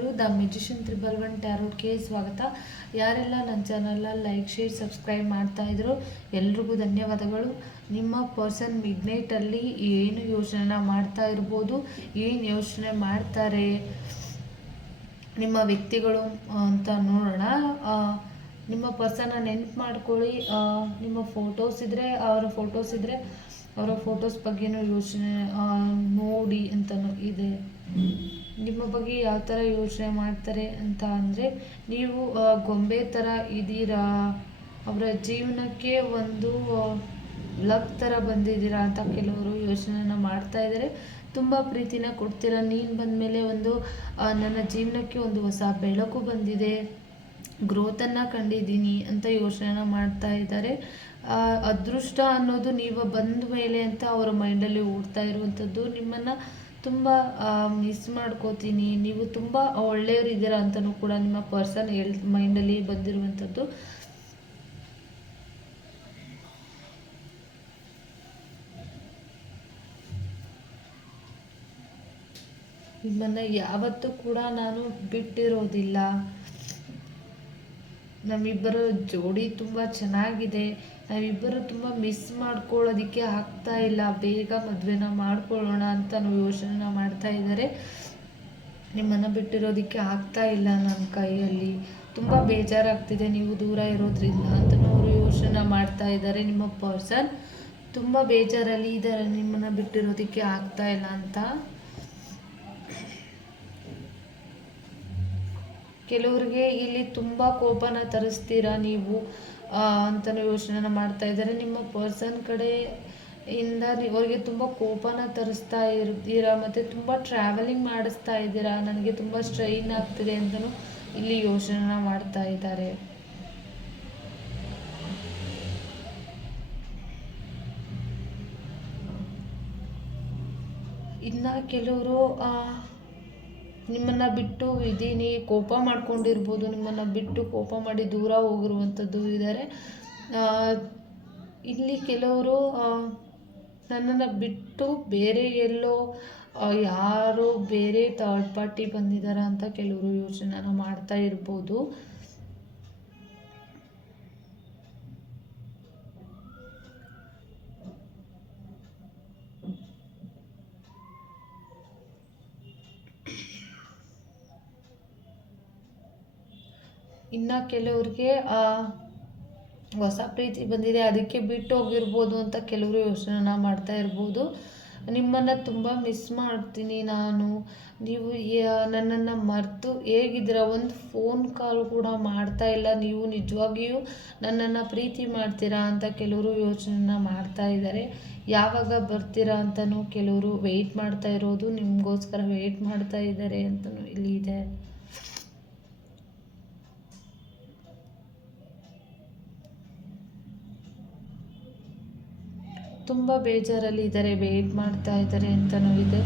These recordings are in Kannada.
ಧನ್ಯವಾದಗಳು ದ ಮೆಜಿಷಿಯನ್ ತ್ರಿಬಲ್ ಒನ್ ಟ್ಯಾರೋಟ್ಗೆ ಸ್ವಾಗತ. ಯಾರೆಲ್ಲ ನನ್ನ ಚಾನಲ್ನ ಲೈಕ್, ಶೇರ್, ಸಬ್ಸ್ಕ್ರೈಬ್ ಮಾಡ್ತಾ ಇದ್ರು ಎಲ್ರಿಗೂ ಧನ್ಯವಾದಗಳು. ನಿಮ್ಮ ಪರ್ಸನ್ ಮಿಡ್ನೈಟಲ್ಲಿ ಏನು ಯೋಚನೆ ಮಾಡ್ತಾ ಇರ್ಬೋದು, ಏನು ಯೋಚನೆ ಮಾಡ್ತಾರೆ, ನಿಮ್ಮ ವ್ಯಕ್ತಿಗಳು ಅಂತ ನೋಡೋಣ. ನಿಮ್ಮ ಪರ್ಸನ್ನ ನೆನ್ಪು ಮಾಡ್ಕೊಳ್ಳಿ. ನಿಮ್ಮ ಫೋಟೋಸ್ ಇದ್ದರೆ ಅವರ ಫೋಟೋಸ್ ಇದ್ದರೆ ಅವರ ಫೋಟೋಸ್ ಬಗ್ಗೆನೂ ಯೋಚನೆ ನೋಡಿ ಅಂತಲೂ ಇದೆ. ನಿಮ್ಮ ಬಗ್ಗೆ ಯಾವ ಥರ ಯೋಚನೆ ಮಾಡ್ತಾರೆ ಅಂತ ಅಂದರೆ ನೀವು ಗೊಂಬೆ ಥರ ಇದ್ದೀರಾ? ಅವರ ಜೀವನಕ್ಕೆ ಒಂದು ಲಕ್ ಥರ ಬಂದಿದ್ದೀರಾ ಅಂತ ಕೆಲವರು ಯೋಚನೆನ ಮಾಡ್ತಾ ಇದ್ದಾರೆ. ತುಂಬ ಪ್ರೀತಿನ ಕೊಡ್ತೀರಾ? ನೀನು ಬಂದಮೇಲೆ ಒಂದು ನನ್ನ ಜೀವನಕ್ಕೆ ಒಂದು ಹೊಸ ಬೆಳಕು ಬಂದಿದೆ. ಗ್ರೋತನ್ನು ಕಂಡಿದ್ದೀನಿ ಅಂತ ಯೋಚನೆನ ಮಾಡ್ತಾ ಇದ್ದಾರೆ. ಅದೃಷ್ಟ ಅನ್ನೋದು ನೀವು ಬಂದ ಮೇಲೆ ಅಂತ ಅವರ ಮೈಂಡಲ್ಲಿ ಓಡ್ತಾ ಇರುವಂಥದ್ದು ನಿಮ್ಮನ್ನು ತುಂಬ ಮಿಸ್ ಮಾಡ್ಕೋತೀನಿ. ನೀವು ತುಂಬ ಒಳ್ಳೆಯವರಿದ್ದೀರಾ ಅಂತಲೂ ಕೂಡ ನಿಮ್ಮ ಪರ್ಸನ್ ಹೇಳ್ ಮೈಂಡಲ್ಲಿ ಬಂದಿರುವಂಥದ್ದು. ನಿಮ್ಮನ್ನು ಯಾವತ್ತೂ ಕೂಡ ನಾನು ಬಿಟ್ಟಿರೋದಿಲ್ಲ. ನಮ್ಮಿಬ್ಬರ ಜೋಡಿ ತುಂಬ ಚೆನ್ನಾಗಿದೆ. ನಾವಿಬ್ಬರು ತುಂಬ ಮಿಸ್ ಮಾಡ್ಕೊಳ್ಳೋದಕ್ಕೆ ಆಗ್ತಾ ಇಲ್ಲ. ಬೇಗ ಮದುವೆನ ಮಾಡ್ಕೊಳ್ಳೋಣ ಅಂತ ನಾವು ಯೋಚನೆ ಮಾಡ್ತಾ ಇದ್ದಾರೆ. ನಿಮ್ಮನ್ನು ಬಿಟ್ಟಿರೋದಕ್ಕೆ ಆಗ್ತಾ ಇಲ್ಲ ನನ್ನ ಕೈಯಲ್ಲಿ. ತುಂಬ ಬೇಜಾರಾಗ್ತಿದೆ ನೀವು ದೂರ ಇರೋದ್ರಿಂದ ಅಂತ ಅವರು ಯೋಚನೆ ಮಾಡ್ತಾ ಇದ್ದಾರೆ ನಿಮ್ಮ ಪರ್ಸನ್ ತುಂಬ ಬೇಜಾರಲ್ಲಿ ಇದ್ದಾರೆ. ನಿಮ್ಮನ್ನು ಬಿಟ್ಟಿರೋದಕ್ಕೆ ಆಗ್ತಾ ಇಲ್ಲ ಅಂತ. ಕೆಲವ್ರಿಗೆ ಇಲ್ಲಿ ತುಂಬ ಕೋಪನ ತರಿಸ್ತೀರಾ ನೀವು ಅಂತಲೂ ಯೋಚನೆನ ಮಾಡ್ತಾ ಇದ್ದಾರೆ. ನಿಮ್ಮ ಪರ್ಸನ್ ಕಡೆ ಇಂದ ಅವ್ರಿಗೆ ತುಂಬ ಕೋಪನ ತರಿಸ್ತಾ ಇರ್ತೀರಾ ಮತ್ತು ತುಂಬ ಟ್ರಾವೆಲಿಂಗ್ ಮಾಡಿಸ್ತಾ ಇದ್ದೀರಾ? ನನಗೆ ತುಂಬ ಸ್ಟ್ರೈನ್ ಆಗ್ತಿದೆ ಅಂತಲೂ ಇಲ್ಲಿ ಯೋಚನೆ ಮಾಡ್ತಾ ಇದ್ದಾರೆ. ಇನ್ನು ಕೆಲವರು ನಿಮ್ಮನ್ನು ಬಿಟ್ಟು ಇದ್ದೀನಿ ಕೋಪ ಮಾಡ್ಕೊಂಡಿರ್ಬೋದು. ನಿಮ್ಮನ್ನು ಬಿಟ್ಟು ಕೋಪ ಮಾಡಿ ದೂರ ಹೋಗಿರುವಂಥದ್ದು ಇದ್ದಾರೆ ಇಲ್ಲಿ ಕೆಲವರು ನನ್ನನ್ನು ಬಿಟ್ಟು ಬೇರೆ ಎಲ್ಲೋ ಯಾರೋ ಬೇರೆ ಥರ್ಡ್ ಪಾರ್ಟಿ ಬಂದಿದ್ದಾರೆ ಅಂತ ಕೆಲವರು ಯೋಚನೆನ ಮಾಡ್ತಾ ಇರ್ಬೋದು. ಇನ್ನು ಕೆಲವ್ರಿಗೆ ಹೊಸ ಪ್ರೀತಿ ಬಂದಿದೆ, ಅದಕ್ಕೆ ಬಿಟ್ಟು ಹೋಗಿರ್ಬೋದು ಅಂತ ಕೆಲವರು ಯೋಚನೆನ ಮಾಡ್ತಾ ಇರ್ಬೋದು. ನಿಮ್ಮನ್ನು ತುಂಬ ಮಿಸ್ ಮಾಡ್ತೀನಿ ನಾನು. ನೀವು ನನ್ನನ್ನು ಮರೆತು ಹೇಗಿದ್ದೀರ ಒಂದು ಫೋನ್ ಕಾಲ್ ಕೂಡ ಮಾಡ್ತಾ ಇಲ್ಲ. ನೀವು ನಿಜವಾಗಿಯೂ ನನ್ನನ್ನು ಪ್ರೀತಿ ಮಾಡ್ತೀರಾ ಅಂತ ಕೆಲವರು ಯೋಚನೆನ ಮಾಡ್ತಾ ಇದ್ದಾರೆ ಯಾವಾಗ ಬರ್ತೀರಾ ಅಂತಲೂ ಕೆಲವರು ವೆಯ್ಟ್ ಮಾಡ್ತಾ ಇರೋದು, ನಿಮಗೋಸ್ಕರ ವೆಯ್ಟ್ ಮಾಡ್ತಾ ಇದ್ದಾರೆ ಅಂತಲೂ ಇಲ್ಲಿ ಇದೆ. ತುಂಬ ಬೇಜಾರಲ್ಲಿ ಇದ್ದಾರೆ ವೇಟ್ ಮಾಡ್ತಾ ಇದ್ದಾರೆ ಅಂತಲೂ ಇದೆ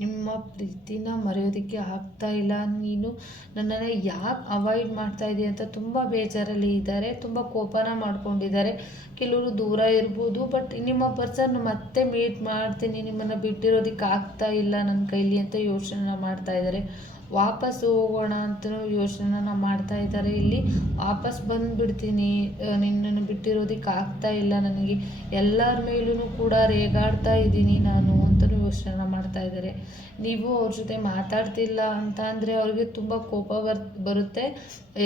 ನಿಮ್ಮ ಪ್ರೀತಿನ ಮರೆಯೋದಕ್ಕೆ ಆಗ್ತಾ ಇಲ್ಲ. ನೀನು ನನ್ನನ್ನು ಯಾಕೆ ಅವಾಯ್ಡ್ ಮಾಡ್ತಾ ಇದೆಯಾ ಅಂತ ತುಂಬ ಬೇಜಾರಲ್ಲಿ ಇದ್ದಾರೆ ತುಂಬ ಕೋಪನ ಮಾಡ್ಕೊಂಡಿದ್ದಾರೆ ಕೆಲವರು ದೂರ ಇರ್ಬೋದು ಬಟ್ ನಿಮ್ಮ ಪರ್ಸನ್ ಮತ್ತೆ ಮೀಟ್ ಮಾಡ್ತೀನಿ, ನಿಮ್ಮನ್ನು ಬಿಟ್ಟಿರೋದಕ್ಕೆ ಆಗ್ತಾ ಇಲ್ಲ ನನ್ನ ಕೈಲಿ ಅಂತ ಯೋಚನೆ ಮಾಡ್ತಾ ಇದ್ದಾರೆ ವಾಪಸ್ ಹೋಗೋಣ ಅಂತಲೂ ಯೋಚನೆನ ಮಾಡ್ತಾ ಇದ್ದಾರೆ. ಇಲ್ಲಿ ವಾಪಸ್ ಬಂದುಬಿಡ್ತೀನಿ. ನಿನ್ನನ್ನು ಬಿಟ್ಟಿರೋದಕ್ಕೆ ಆಗ್ತಾ ಇಲ್ಲ ನನಗೆ. ಎಲ್ಲರ ಮೇಲೂ ಕೂಡ ರೇಗಾಡ್ತಾ ಇದ್ದೀನಿ ನಾನು ಅಂತಲೂ ಯೋಚನೆ ಮಾಡ್ತಾ ಇದ್ದಾರೆ. ನೀವು ಅವ್ರ ಜೊತೆ ಮಾತಾಡ್ತಿಲ್ಲ ಅಂತ ಅಂದರೆ ಅವ್ರಿಗೆ ತುಂಬ ಕೋಪ ಬರ್ ಬರುತ್ತೆ.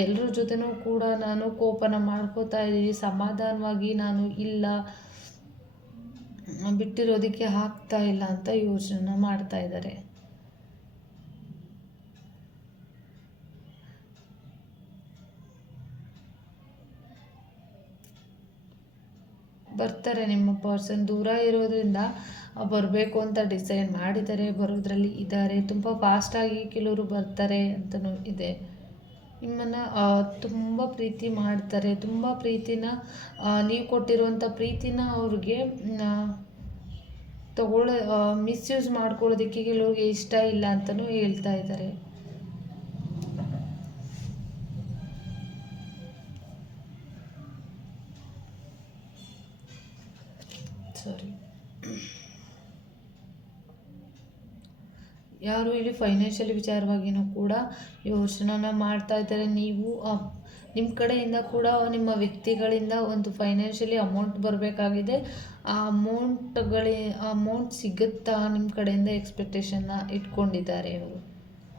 ಎಲ್ಲರ ಜೊತೆನೂ ಕೂಡ ನಾನು ಕೋಪನ ಮಾಡ್ಕೋತಾ ಇದ್ದೀನಿ. ಸಮಾಧಾನವಾಗಿ ನಾನು ಇಲ್ಲ. ಬಿಟ್ಟಿರೋದಕ್ಕೆ ಆಗ್ತಾ ಇಲ್ಲ ಅಂತ ಯೋಚನೆ ಮಾಡ್ತಾ ಇದ್ದಾರೆ. ಬರ್ತಾರೆ ನಿಮ್ಮ ಪರ್ಸನ್ ದೂರ ಇರೋದ್ರಿಂದ ಬರಬೇಕು ಅಂತ ಡಿಸೈಡ್ ಮಾಡಿದ್ದಾರೆ ಬರೋದ್ರಲ್ಲಿ ಇದ್ದಾರೆ. ತುಂಬ ಫಾಸ್ಟಾಗಿ ಕೆಲವರು ಬರ್ತಾರೆ ಅಂತಲೂ ಇದೆ. ನಿಮ್ಮನ್ನು ತುಂಬ ಪ್ರೀತಿ ಮಾಡ್ತಾರೆ. ತುಂಬ ಪ್ರೀತಿನ ನೀವು ಕೊಟ್ಟಿರುವಂಥ ಪ್ರೀತಿನ ಅವ್ರಿಗೆ ತಗೊಳ್ಳೋ ಮಿಸ್ಯೂಸ್ ಮಾಡ್ಕೊಳ್ಳೋದಕ್ಕೆ ಕೆಲವ್ರಿಗೆ ಇಷ್ಟ ಇಲ್ಲ ಅಂತಲೂ ಹೇಳ್ತಾ ಇದ್ದಾರೆ. ಸಾರಿ. ಯಾರು ಇಲ್ಲಿ ಫೈನಾನ್ಷಿಯಲಿ ವಿಚಾರವಾಗಿಯೂ ಕೂಡ ಯೋಚನೆನ ಮಾಡ್ತಾ ಇದ್ದಾರೆ. ನೀವು ನಿಮ್ಮ ಕಡೆಯಿಂದ ಕೂಡ ನಿಮ್ಮ ವ್ಯಕ್ತಿಗಳಿಂದ ಒಂದು ಫೈನಾನ್ಷಿಯಲಿ ಅಮೌಂಟ್ ಬರಬೇಕಾಗಿದೆ. ಆ ಅಮೌಂಟ್ಗಳಿ ಅಮೌಂಟ್ ಸಿಗುತ್ತಾ ನಿಮ್ಮ ಕಡೆಯಿಂದ ಎಕ್ಸ್ಪೆಕ್ಟೇಷನ್ನ ಇಟ್ಕೊಂಡಿದ್ದಾರೆ ಅವರು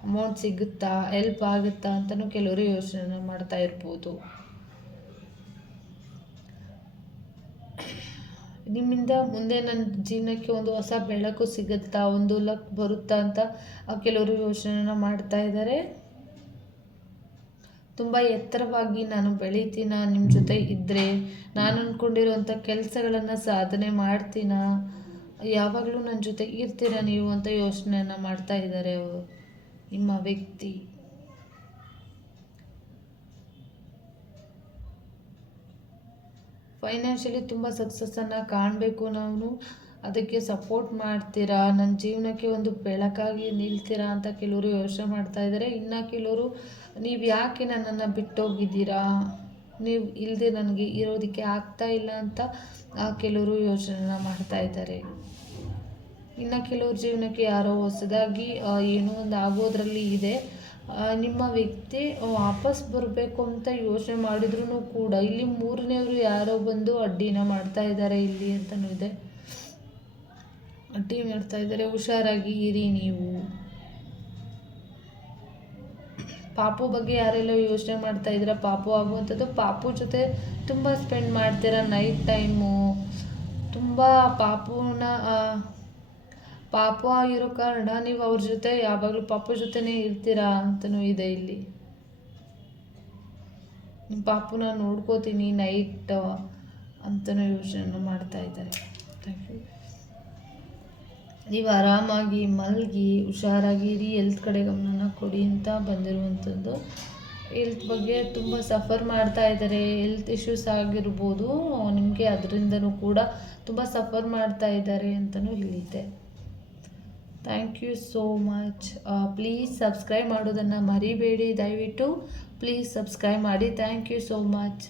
ಅಮೌಂಟ್ ಸಿಗುತ್ತಾ ಹೆಲ್ಪ್ ಆಗುತ್ತಾ ಅಂತಲೂ ಕೆಲವರು ಯೋಚನೆ ಮಾಡ್ತಾ ಇರ್ಬೋದು. ನಿಮ್ಮಿಂದ ಮುಂದೆ ನನ್ನ ಜೀವನಕ್ಕೆ ಒಂದು ಹೊಸ ಬೆಳಕು ಸಿಗುತ್ತಾ, ಒಂದು ಲಕ್ ಬರುತ್ತಾ ಅಂತ ಕೆಲವರು ಯೋಚನೆನ ಮಾಡ್ತಾ ಇದ್ದಾರೆ. ತುಂಬ ಎತ್ತರವಾಗಿ ನಾನು ಬೆಳಿತೀನ ನಿಮ್ಮ ಜೊತೆ ಇದ್ದರೆ ನಾನು ಅಂದ್ಕೊಂಡಿರುವಂಥ ಕೆಲಸಗಳನ್ನು ಸಾಧನೆ ಮಾಡ್ತೀನ? ಯಾವಾಗಲೂ ನನ್ನ ಜೊತೆ ಇರ್ತೀರ ನೀವು ಅಂತ ಯೋಚನೆಯನ್ನು ಮಾಡ್ತಾ ಇದ್ದಾರೆ ಅವರು. ನಿಮ್ಮ ವ್ಯಕ್ತಿ. ಫೈನಾನ್ಷಿಯಲಿ ತುಂಬ ಸಕ್ಸಸ್ಸನ್ನು ಕಾಣಬೇಕು ನಾನು ಅದಕ್ಕೆ ಸಪೋರ್ಟ್ ಮಾಡ್ತೀರಾ? ನನ್ನ ಜೀವನಕ್ಕೆ ಒಂದು ಬೆಳಕಾಗಿ ನಿಲ್ತೀರಾ ಅಂತ ಕೆಲವರು ಯೋಚನೆ ಮಾಡ್ತಾ ಇದ್ದಾರೆ ಇನ್ನು ಕೆಲವರು, ನೀವು ಯಾಕೆ ನನ್ನನ್ನು ಬಿಟ್ಟೋಗಿದ್ದೀರಾ? ನೀವು ಇಲ್ಲದೆ ನನಗೆ ಇರೋದಕ್ಕೆ ಆಗ್ತಾ ಇಲ್ಲ ಅಂತ ಕೆಲವರು ಯೋಚನೆ ಮಾಡ್ತಾ ಇದ್ದಾರೆ ಇನ್ನು ಕೆಲವ್ರ ಜೀವನಕ್ಕೆ ಯಾರೋ ಹೊಸದಾಗಿ ಏನೋ ಒಂದು ಆಗೋದ್ರಲ್ಲಿ ಇದೆ. ನಿಮ್ಮ ವ್ಯಕ್ತಿ ವಾಪಸ್ ಬರಬೇಕು ಅಂತ ಯೋಚನೆ ಮಾಡಿದ್ರು ಕೂಡ ಇಲ್ಲಿ ಮೂರನೇವರು ಯಾರೋ ಬಂದು ಅಡ್ಡಿನ ಮಾಡ್ತಾ ಇದ್ದಾರೆ ಇಲ್ಲಿ ಅಂತಲೂ ಇದೆ. ಅಡ್ಡಿ ಮಾಡ್ತಾ ಇದ್ದಾರೆ. ಹುಷಾರಾಗಿ ಇರಿ ನೀವು. ಪಾಪು ಬಗ್ಗೆ ಯಾರೆಲ್ಲ ಯೋಚನೆ ಮಾಡ್ತಾ ಇದ್ದೀರಾ? ಪಾಪು ಆಗುವಂಥದ್ದು ಪಾಪು ಜೊತೆ ತುಂಬ ಸ್ಪೆಂಡ್ ಮಾಡ್ತೀರಾ? ನೈಟ್ ಟೈಮು ತುಂಬ ಪಾಪುನ ಪಾಪು ಆಗಿರೋ ಕಾರಣ ನೀವು ಅವ್ರ ಜೊತೆ ಯಾವಾಗಲೂ ಪಾಪ ಜೊತೆನೇ ಇರ್ತೀರಾ ಅಂತಲೂ ಇದೆ ಇಲ್ಲಿ. ನಿಮ್ಮ ಪಾಪುನ ನೋಡ್ಕೋತೀನಿ ನೈಟ್ ಅಂತಲೂ ಯೋಚನೆ ಮಾಡ್ತಾ ಇದ್ದಾರೆ. ನೀವು ಆರಾಮಾಗಿ ಮಲಗಿ ಹುಷಾರಾಗಿರಿ ಎಲ್ತ್ ಕಡೆ ಗಮನನ ಕೊಡಿ ಅಂತ ಬಂದಿರುವಂಥದ್ದು. ಎಲ್ತ್ ಬಗ್ಗೆ ತುಂಬ ಸಫರ್ ಮಾಡ್ತಾ ಇದ್ದಾರೆ. ಎಲ್ತ್ ಇಶ್ಯೂಸ್ ಆಗಿರ್ಬೋದು, ನಿಮಗೆ ಅದರಿಂದನೂ ಕೂಡ ತುಂಬ ಸಫರ್ ಮಾಡ್ತಾ ಇದ್ದಾರೆ ಅಂತಲೂ ಇಲ್ಲಿದೆ thank you so much please subscribe ಮಾಡೋದನ್ನು ಮರಿಬೇಡಿ. ದಯವಿಟ್ಟು ಪ್ಲೀಸ್ ಸಬ್ಸ್ಕ್ರೈಬ್ ಮಾಡಿ. Thank you so much